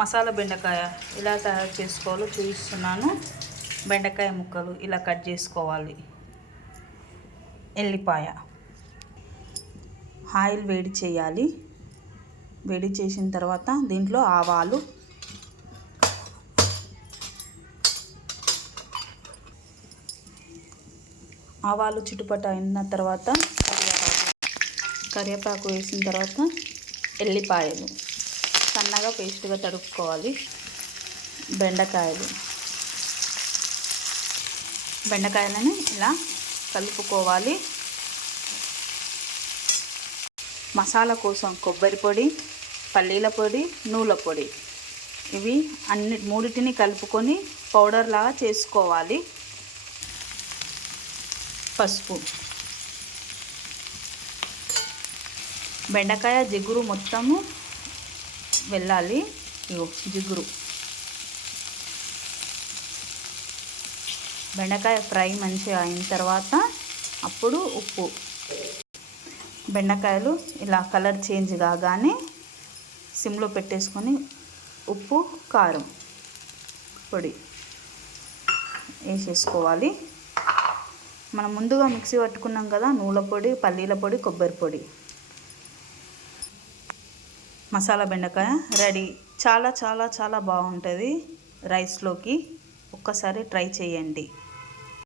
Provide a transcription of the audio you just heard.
మసాలా బెండకాయ ఎలా తయారు చేసుకోవాలో చూపిస్తున్నాను. బెండకాయ ముక్కలు ఇలా కట్ చేసుకోవాలి. ఎల్లిపాయ. ఆయిల్ వేడి చేయాలి. వేడి చేసిన తర్వాత దీంట్లో ఆవాలు. ఆవాలు చుట్టుపట అయిన తర్వాత కరివేపాకు. కరివేపాకు వేసిన తర్వాత ఎల్లిపాయలు. సన్నగా పేస్ట్గా తడుపుకోవాలి బెండకాయలు. బెండకాయలని ఇలా కలుపుకోవాలి. మసాలా కోసం కొబ్బరి పొడి పల్లీల పొడి నూల పొడి. ఇవి అన్ని మూడిటిని కలుపుకొని పౌడర్ లాగా చేసుకోవాలి. పసుపు. బెండకాయ జిగురు మొత్తము వెళ్ళాలి. ఇగో జిగురు. బెండకాయ ఫ్రై మంచిగా అయిన తర్వాత అప్పుడు ఉప్పు. బెండకాయలు ఇలా కలర్ చేంజ్ కాగానే సిమ్లో పెట్టేసుకొని ఉప్పు కారం పొడి వేసేసుకోవాలి. మనం ముందుగా మిక్సీ పట్టుకున్నాం కదా నూనె పొడి పల్లీల పొడి కొబ్బరి పొడి. మసాలా బెండకాయ రెడీ. చాలా చాలా చాలా బాగుంటుంది రైస్లోకి. ఒక్కసారి ట్రై చేయండి.